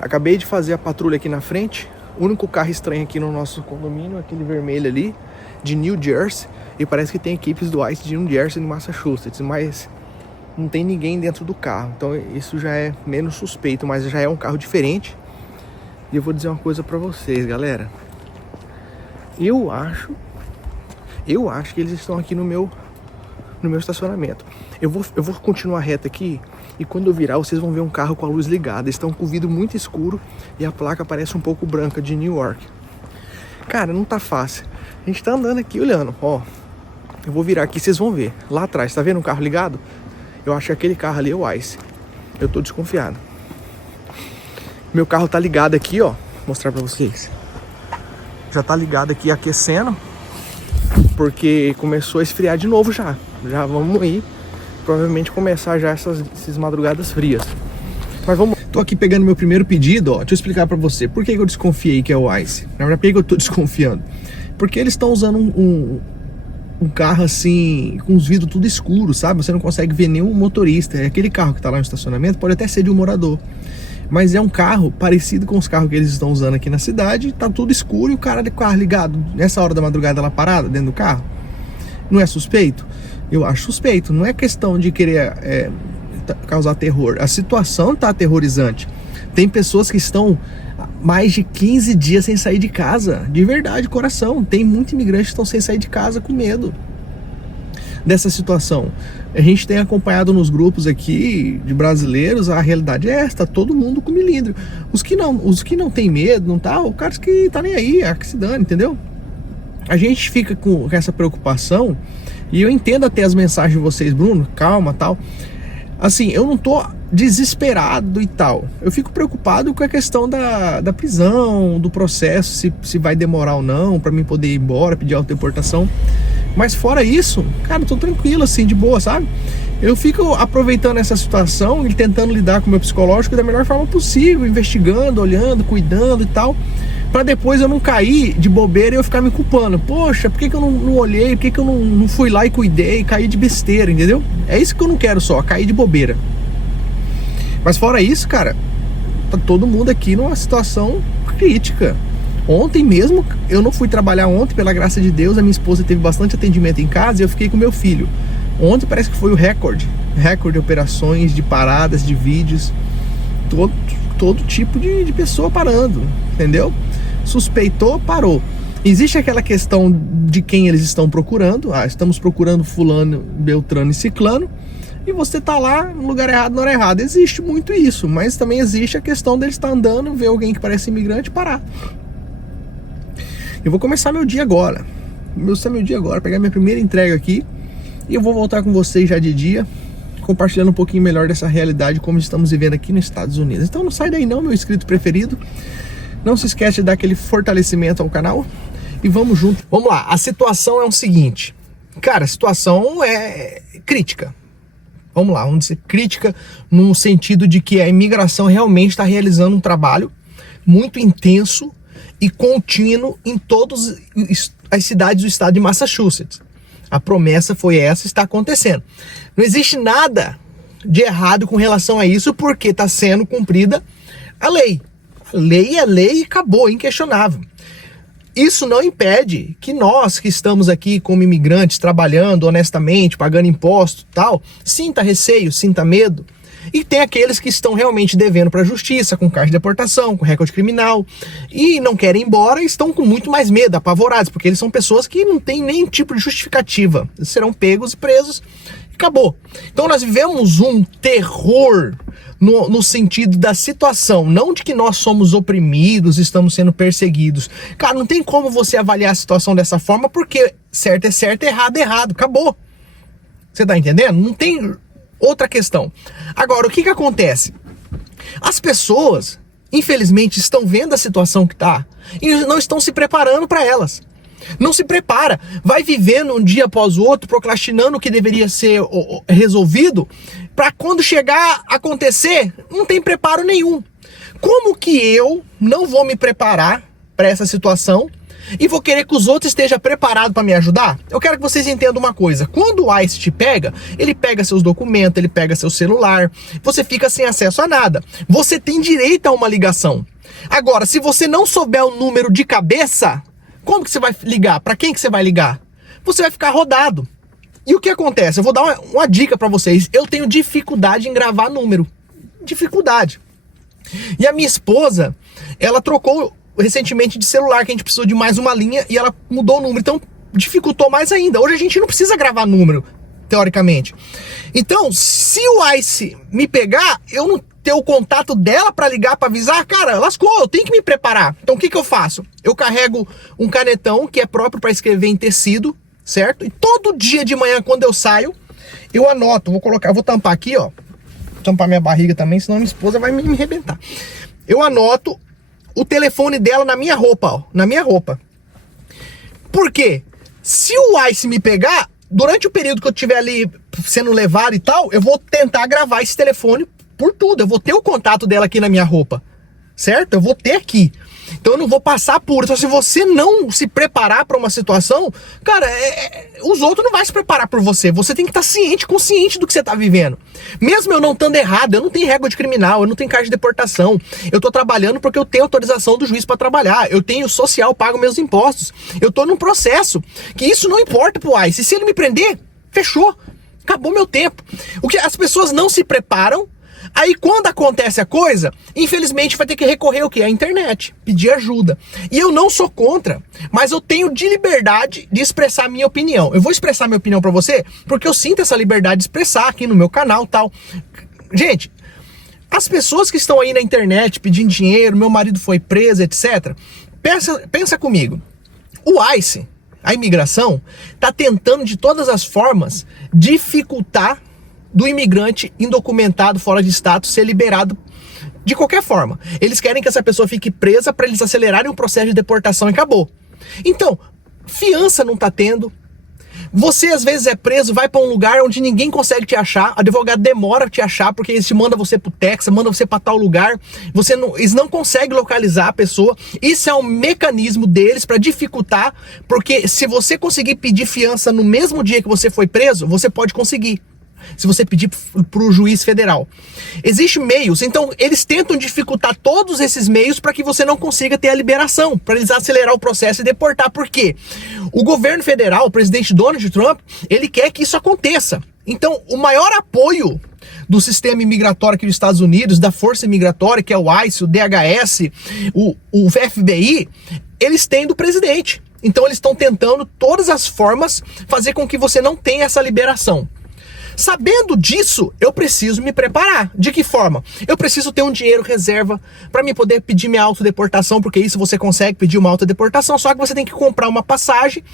Acabei de fazer a patrulha aqui na frente. O único carro estranho aqui no nosso condomínio é aquele vermelho ali, de New Jersey. E parece que tem equipes do ICE de New Jersey e Massachusetts, mas não tem ninguém dentro do carro. Então isso já é menos suspeito, mas já é um carro diferente. E eu vou dizer uma coisa pra vocês, galera. Eu acho que eles estão aqui no meu estacionamento. Eu vou continuar reto aqui e quando eu virar vocês vão ver um carro com a luz ligada. Eles estão com o vidro muito escuro e a placa parece um pouco branca de New York. Cara, não tá fácil. A gente tá andando aqui olhando, ó. Eu vou virar aqui, vocês vão ver. Lá atrás, tá vendo um carro ligado? Eu acho que aquele carro ali é o ICE. Eu tô desconfiado. Meu carro tá ligado aqui, ó. Vou mostrar pra vocês. Já tá ligado aqui aquecendo, porque começou a esfriar de novo já. Já vamos aí, provavelmente começar já essas madrugadas frias. Mas vamos. Tô aqui pegando meu primeiro pedido, ó. Deixa eu explicar pra você. Por que eu desconfiei que é o ICE? Na verdade, por que eu tô desconfiando? Porque eles estão usando um carro assim, com os vidros tudo escuros, sabe? Você não consegue ver nenhum motorista. É aquele carro que tá lá no estacionamento, pode até ser de um morador. Mas é um carro parecido com os carros que eles estão usando aqui na cidade. Tá tudo escuro e o cara de carro ligado nessa hora da madrugada lá parada dentro do carro. Não é suspeito? Eu acho suspeito. Não é questão de querer causar terror. A situação tá aterrorizante. Tem pessoas que estão mais de 15 dias sem sair de casa. De verdade, coração. Tem muitos imigrantes que estão sem sair de casa com medo dessa situação. A gente tem acompanhado nos grupos aqui de brasileiros, a realidade é esta, todo mundo com milímetro. Os que não tem medo, não tá, o cara que tá nem aí, que se dane, entendeu? A gente fica com essa preocupação e eu entendo até as mensagens de vocês, Bruno, calma, tal. Assim, eu não tô desesperado e tal. Eu fico preocupado com a questão da prisão, do processo, se vai demorar ou não, pra mim poder ir embora, pedir autodeportação. Mas fora isso, cara, eu tô tranquilo, assim, de boa, sabe? Eu fico aproveitando essa situação e tentando lidar com o meu psicológico da melhor forma possível, investigando, olhando, cuidando e tal, pra depois eu não cair de bobeira e eu ficar me culpando. Poxa, por que eu não olhei? Por que eu não fui lá e cuidei? Caí de besteira, entendeu? É isso que eu não quero só, cair de bobeira. Mas fora isso, cara, tá todo mundo aqui numa situação crítica. Ontem mesmo, eu não fui trabalhar ontem, pela graça de Deus, a minha esposa teve bastante atendimento em casa e eu fiquei com meu filho. Ontem parece que foi o recorde de operações, de paradas, de vídeos, todo tipo de pessoa parando, entendeu? Suspeitou, parou. Existe aquela questão de quem eles estão procurando. Estamos procurando fulano, beltrano e ciclano, e você tá lá no lugar errado, na hora errada. Existe muito isso, mas também existe a questão deles estar andando, ver alguém que parece imigrante e parar. Eu vou começar meu dia agora. Pegar minha primeira entrega aqui. E eu vou voltar com vocês já de dia, compartilhando um pouquinho melhor dessa realidade, como estamos vivendo aqui nos Estados Unidos. Então não sai daí não, meu inscrito preferido. Não se esquece de dar aquele fortalecimento ao canal. E vamos junto. Vamos lá, a situação é o seguinte. Cara, a situação é crítica. Vamos lá, vamos dizer crítica no sentido de que a imigração realmente está realizando um trabalho muito intenso e contínuo em todas as cidades do estado de Massachusetts. A promessa foi essa, está acontecendo. Não existe nada de errado com relação a isso, porque está sendo cumprida a lei. A lei é lei e acabou, inquestionável. Isso não impede que nós que estamos aqui como imigrantes, trabalhando honestamente, pagando imposto e tal, sinta receio, sinta medo. E tem aqueles que estão realmente devendo para a justiça, com carta de deportação, com recorde criminal, e não querem ir embora e estão com muito mais medo, apavorados, porque eles são pessoas que não têm nenhum tipo de justificativa. Eles serão pegos e presos e acabou. Então nós vivemos um terror no sentido da situação, não de que nós somos oprimidos, estamos sendo perseguidos. Cara, não tem como você avaliar a situação dessa forma, porque certo é certo, errado é errado, acabou. Você tá entendendo? Não tem outra questão. Agora, o que acontece? As pessoas, infelizmente, estão vendo a situação que tá e não estão se preparando para elas. Não se prepara, vai vivendo um dia após o outro, procrastinando o que deveria ser resolvido, para quando chegar a acontecer, não tem preparo nenhum. Como que eu não vou me preparar para essa situação e vou querer que os outros estejam preparados para me ajudar? Eu quero que vocês entendam uma coisa. Quando o ICE te pega, ele pega seus documentos, ele pega seu celular, você fica sem acesso a nada. Você tem direito a uma ligação. Agora, se você não souber o número de cabeça, como que você vai ligar? Para quem que você vai ligar? Você vai ficar rodado. E o que acontece? Eu vou dar uma dica para vocês. Eu tenho dificuldade em gravar número. Dificuldade. E a minha esposa, ela trocou recentemente de celular, que a gente precisou de mais uma linha, e ela mudou o número. Então, dificultou mais ainda. Hoje a gente não precisa gravar número, teoricamente. Então, se o ICE me pegar, eu não ter o contato dela para ligar, para avisar, cara, lascou, eu tenho que me preparar. Então, o que eu faço? Eu carrego um canetão que é próprio para escrever em tecido, certo? E todo dia de manhã, quando eu saio, eu anoto. Vou tampar aqui, ó. Vou tampar minha barriga também, senão minha esposa vai me arrebentar. Eu anoto o telefone dela na minha roupa, ó. Na minha roupa. Por quê? Se o ICE me pegar, durante o período que eu estiver ali sendo levado e tal, eu vou tentar gravar esse telefone por tudo. Eu vou ter o contato dela aqui na minha roupa. Certo? Eu vou ter aqui. Então eu não vou passar por. Então se você não se preparar para uma situação, cara, os outros não vão se preparar por você. Você tem que estar ciente, consciente do que você está vivendo. Mesmo eu não estando errado, eu não tenho régua de criminal, eu não tenho carta de deportação. Eu estou trabalhando porque eu tenho autorização do juiz para trabalhar. Eu tenho social, pago meus impostos. Eu estou num processo que isso não importa pro ICE. Se ele me prender, fechou. Acabou meu tempo. O que as pessoas não se preparam. Aí quando acontece a coisa, infelizmente vai ter que recorrer ao quê? À internet, pedir ajuda. E eu não sou contra, mas eu tenho de liberdade de expressar a minha opinião. Eu vou expressar minha opinião pra você, porque eu sinto essa liberdade de expressar aqui no meu canal e tal. Gente, as pessoas que estão aí na internet pedindo dinheiro, meu marido foi preso, etc. Pensa comigo. O ICE, a imigração, tá tentando de todas as formas dificultar do imigrante indocumentado fora de status ser liberado de qualquer forma. Eles querem que essa pessoa fique presa para eles acelerarem o processo de deportação e acabou. Então, fiança não tá tendo. Você às vezes é preso, vai para um lugar onde ninguém consegue te achar, o advogado demora a te achar porque eles te mandam você pro Texas, manda você para tal lugar, eles não conseguem localizar a pessoa. Isso é um mecanismo deles para dificultar, porque se você conseguir pedir fiança no mesmo dia que você foi preso, você pode conseguir. Se você pedir para o juiz federal. Existem meios, então eles tentam dificultar todos esses meios para que você não consiga ter a liberação, para eles acelerar o processo e deportar. Por quê? O governo federal, o presidente Donald Trump, ele quer que isso aconteça. Então, o maior apoio do sistema imigratório aqui dos Estados Unidos, da força imigratória, que é o ICE, o DHS, o FBI, eles têm do presidente. Então, eles estão tentando, todas as formas, fazer com que você não tenha essa liberação. Sabendo disso, eu preciso me preparar. De que forma? Eu preciso ter um dinheiro reserva para me poder pedir minha autodeportação, porque isso você consegue pedir uma autodeportação, só que você tem que comprar uma passagem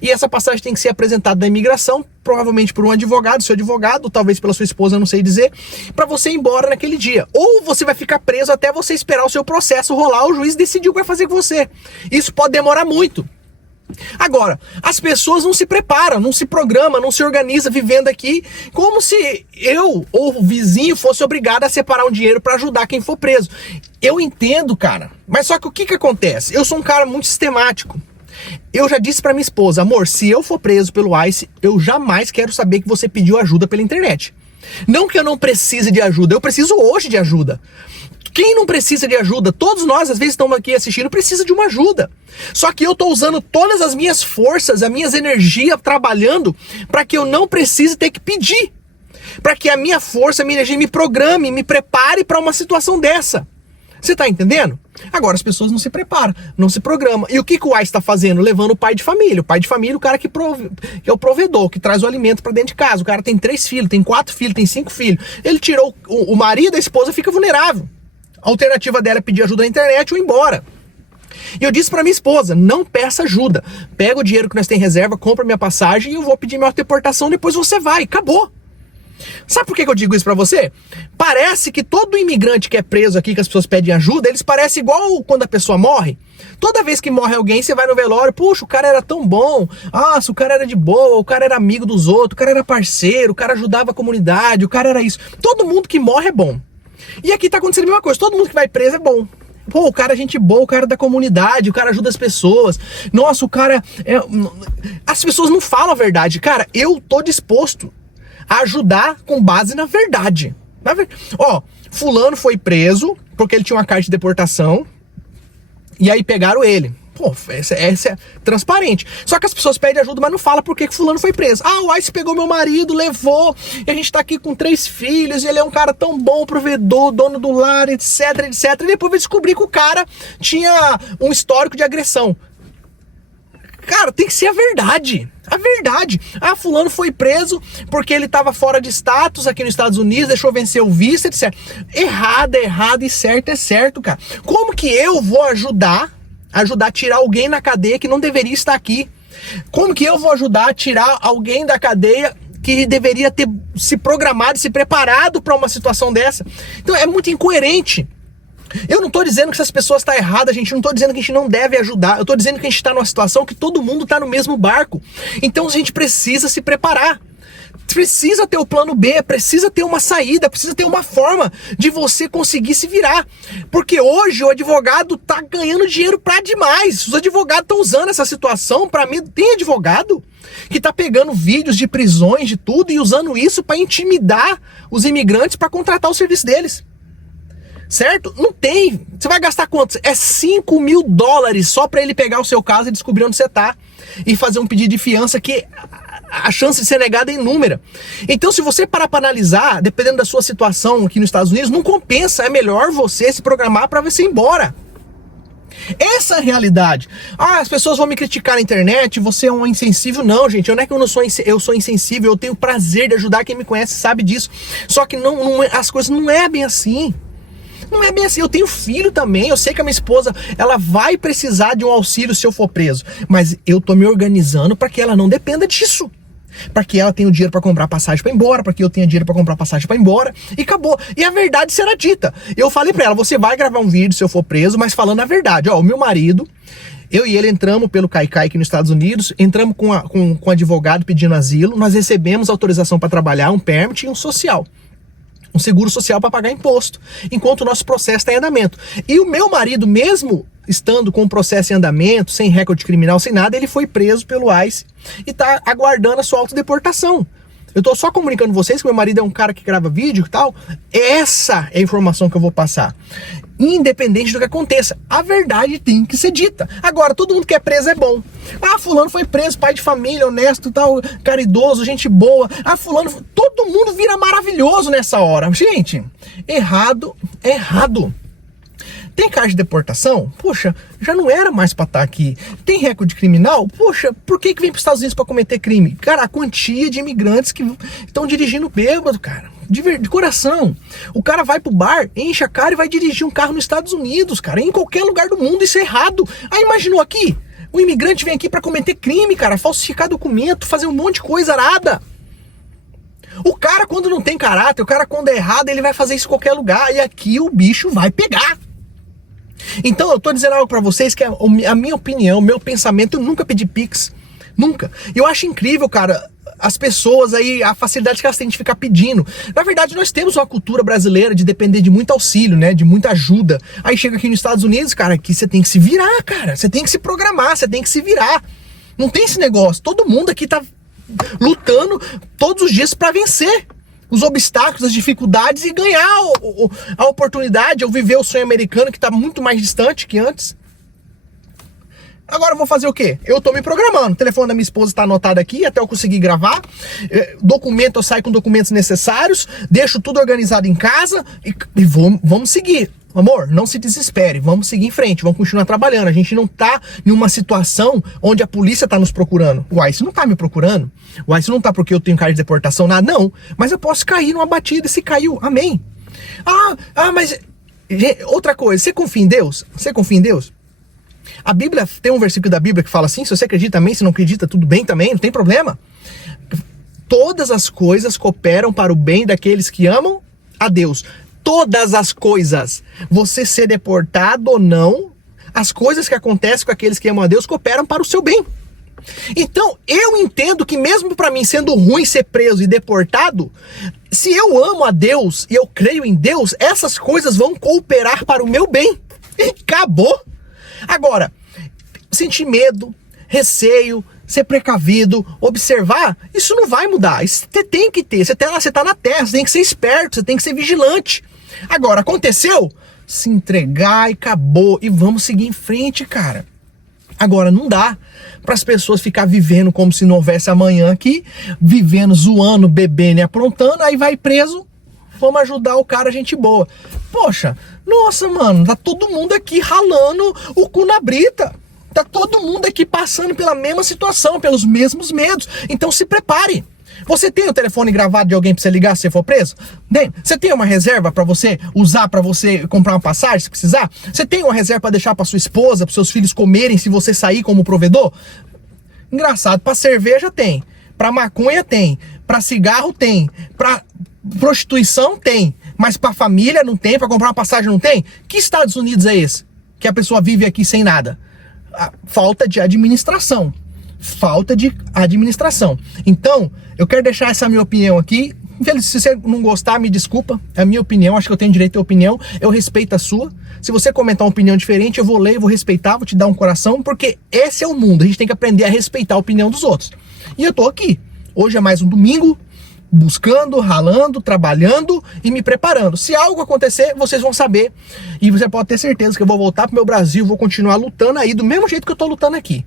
e essa passagem tem que ser apresentada na imigração, provavelmente por um advogado, seu advogado, talvez pela sua esposa, eu não sei dizer, para você ir embora naquele dia. Ou você vai ficar preso até você esperar o seu processo rolar, o juiz decidir o que vai fazer com você. Isso pode demorar muito. Agora, as pessoas não se preparam, não se programam, não se organizam vivendo aqui como se eu ou o vizinho fosse obrigado a separar um dinheiro para ajudar quem for preso. Eu entendo, cara, mas só que o que acontece? Eu sou um cara muito sistemático. Eu já disse para minha esposa, amor, se eu for preso pelo ICE, eu jamais quero saber que você pediu ajuda pela internet. Não que eu não precise de ajuda, eu preciso hoje de ajuda. Quem não precisa de ajuda? Todos nós, às vezes, estamos aqui assistindo, precisa de uma ajuda. Só que eu estou usando todas as minhas forças, as minhas energias, trabalhando para que eu não precise ter que pedir. Para que a minha força, a minha energia me programe, me prepare para uma situação dessa. Você está entendendo? Agora as pessoas não se preparam, não se programam. E o que o ICE está fazendo? Levando o pai de família. O pai de família, o cara que é o provedor, que traz o alimento para dentro de casa. O cara tem 3 filhos, tem 4 filhos, tem 5 filhos. Ele tirou o marido, a esposa fica vulnerável. A alternativa dela é pedir ajuda na internet ou ir embora. E eu disse para minha esposa, não peça ajuda. Pega o dinheiro que nós temos em reserva, compra minha passagem e eu vou pedir minha deportação, depois você vai. Acabou. Sabe por que eu digo isso pra você? Parece que todo imigrante que é preso aqui, que as pessoas pedem ajuda, eles parecem igual quando a pessoa morre. Toda vez que morre alguém, você vai no velório, puxa, o cara era tão bom, o cara era de boa, o cara era amigo dos outros, o cara era parceiro, o cara ajudava a comunidade, o cara era isso. Todo mundo que morre é bom. E aqui tá acontecendo a mesma coisa, todo mundo que vai preso é bom. Pô, o cara é gente boa, o cara é da comunidade, o cara ajuda as pessoas. Nossa, o cara é... As pessoas não falam a verdade. Cara, eu tô disposto a ajudar com base na verdade. Ó, fulano foi preso porque ele tinha uma carta de deportação e aí pegaram ele. Pô, essa é transparente. Só que as pessoas pedem ajuda, mas não falam por que fulano foi preso. Ah, o ICE pegou meu marido, levou, e a gente tá aqui com 3 filhos, e ele é um cara tão bom, provedor, dono do lar, etc, etc. E depois vai descobrir que o cara tinha um histórico de agressão. Cara, tem que ser a verdade. A verdade. Ah, fulano foi preso porque ele tava fora de status aqui nos Estados Unidos, deixou vencer o visto, etc. Errado é errado e certo é certo, cara. Como que eu vou ajudar a tirar alguém na cadeia que não deveria estar aqui? Como que eu vou ajudar a tirar alguém da cadeia que deveria ter se programado, se preparado para uma situação dessa? Então é muito incoerente. Eu não tô dizendo que essas pessoas estão erradas, gente. Eu não tô dizendo que a gente não deve ajudar. Eu tô dizendo que a gente tá numa situação que todo mundo tá no mesmo barco. Então a gente precisa se preparar. Precisa ter o plano B, precisa ter uma saída, precisa ter uma forma de você conseguir se virar. Porque hoje o advogado tá ganhando dinheiro pra demais. Os advogados estão usando essa situação. Pra mim, tem advogado que tá pegando vídeos de prisões, de tudo, e usando isso pra intimidar os imigrantes pra contratar o serviço deles. Certo? Não tem. Você vai gastar quanto? É $5.000 só pra ele pegar o seu caso e descobrir onde você tá e fazer um pedido de fiança que a chance de ser negada é inúmera. Então, se você parar para analisar, dependendo da sua situação aqui nos Estados Unidos, não compensa. É melhor você se programar para você ir embora. Essa é a realidade. Ah, as pessoas vão me criticar na internet, você é um insensível. Não, gente, não é que eu sou insensível, eu tenho prazer de ajudar. Quem me conhece sabe disso. Só que as coisas não é bem assim. Não é bem assim, eu tenho filho também, eu sei que a minha esposa, ela vai precisar de um auxílio se eu for preso, mas eu tô me organizando para que ela não dependa disso. Para que ela tenha o dinheiro para comprar passagem para ir embora, para que eu tenha dinheiro para comprar passagem para ir embora, e acabou. E a verdade será dita. Eu falei para ela, você vai gravar um vídeo se eu for preso, mas falando a verdade. Ó, o meu marido, eu e ele entramos pelo CAICAI aqui nos Estados Unidos, entramos com um advogado pedindo asilo, nós recebemos autorização para trabalhar, um permit e um social. Um seguro social para pagar imposto, enquanto o nosso processo está em andamento. E o meu marido, mesmo estando com o processo em andamento, sem recorde criminal, sem nada, ele foi preso pelo ICE e está aguardando a sua autodeportação. Eu estou só comunicando vocês que meu marido é um cara que grava vídeo e tal. Essa é a informação que eu vou passar. Independente do que aconteça, a verdade tem que ser dita. Agora, todo mundo que é preso é bom. Ah, fulano foi preso, pai de família, honesto, tal, caridoso, gente boa. Ah, fulano... Todo mundo vira maravilhoso nessa hora. Gente, errado é errado. Tem carta de deportação? Poxa, já não era mais pra estar aqui. Tem recorde criminal? Poxa, por que vem pros Estados Unidos pra cometer crime? Cara, a quantia de imigrantes que estão dirigindo bêbado, cara. De coração. O cara vai pro bar, enche a cara e vai dirigir um carro nos Estados Unidos, cara. Em qualquer lugar do mundo, isso é errado. Aí imaginou aqui? O imigrante vem aqui pra cometer crime, cara. Falsificar documento, fazer um monte de coisa arada. O cara, quando não tem caráter, o cara, quando é errado, ele vai fazer isso em qualquer lugar. E aqui o bicho vai pegar. Então eu tô dizendo algo pra vocês que é a minha opinião, meu pensamento. Eu nunca pedi Pix, nunca. E eu acho incrível, cara, as pessoas aí, a facilidade que elas têm de ficar pedindo. Na verdade, nós temos uma cultura brasileira de depender de muito auxílio, né, de muita ajuda. Aí chega aqui nos Estados Unidos, cara, aqui você tem que se virar, cara. Você tem que se programar, você tem que se virar. Não tem esse negócio. Todo mundo aqui tá lutando todos os dias pra vencer os obstáculos, as dificuldades e ganhar a oportunidade, ou viver o sonho americano que está muito mais distante que antes. Agora eu vou fazer o quê? Eu tô me programando. O telefone da minha esposa está anotado aqui até eu conseguir gravar. Documento, eu saio com documentos necessários, deixo tudo organizado em casa e vamos seguir. Amor, não se desespere, vamos seguir em frente, vamos continuar trabalhando. A gente não tá em uma situação onde a polícia tá nos procurando. O ICE não tá me procurando. O ICE não tá porque eu tenho cara de deportação, nada, não. Mas eu posso cair numa batida, se caiu, amém. Mas outra coisa, você confia em Deus? Você confia em Deus? A Bíblia, tem um versículo da Bíblia que fala assim, se você acredita também, se não acredita, tudo bem também, não tem problema. Todas as coisas cooperam para o bem daqueles que amam a Deus. Todas as coisas, você ser deportado ou não, as coisas que acontecem com aqueles que amam a Deus cooperam para o seu bem. Então, eu entendo que mesmo para mim sendo ruim ser preso e deportado, se eu amo a Deus e eu creio em Deus, essas coisas vão cooperar para o meu bem. E acabou. Agora, sentir medo, receio, ser precavido, observar, isso não vai mudar. Isso você tem que ter. Você tá na terra, você tem que ser esperto, você tem que ser vigilante. Agora, aconteceu? Se entregar e acabou. E vamos seguir em frente, cara. Agora, não dá para as pessoas ficar vivendo como se não houvesse amanhã aqui, vivendo, zoando, bebendo e aprontando, aí vai preso, vamos ajudar o cara, gente boa. Poxa, nossa, mano, tá todo mundo aqui ralando o cu na brita. Tá todo mundo aqui passando pela mesma situação, pelos mesmos medos. Então se prepare. Você tem o telefone gravado de alguém pra você ligar se você for preso? Tem. Você tem uma reserva pra você usar, pra você comprar uma passagem se precisar? Você tem uma reserva pra deixar pra sua esposa, pros seus filhos comerem se você sair como provedor? Engraçado, pra cerveja tem, pra maconha tem, pra cigarro tem, pra prostituição tem, mas pra família não tem, pra comprar uma passagem não tem? Que Estados Unidos é esse? Que a pessoa vive aqui sem nada? A falta de administração. Falta de administração. Então, eu quero deixar essa minha opinião aqui. Se você não gostar, me desculpa. É a minha opinião, acho que eu tenho direito à opinião. Eu respeito a sua. Se você comentar uma opinião diferente, eu vou ler, vou respeitar, vou te dar um coração, porque esse é o mundo. A gente tem que aprender a respeitar a opinião dos outros. E eu tô aqui. Hoje é mais um domingo, buscando, ralando, trabalhando e me preparando. Se algo acontecer, vocês vão saber. E você pode ter certeza que eu vou voltar pro meu Brasil, vou continuar lutando aí do mesmo jeito que eu tô lutando aqui.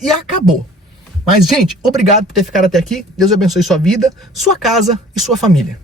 E acabou. Mas, gente, obrigado por ter ficado até aqui. Deus abençoe sua vida, sua casa e sua família.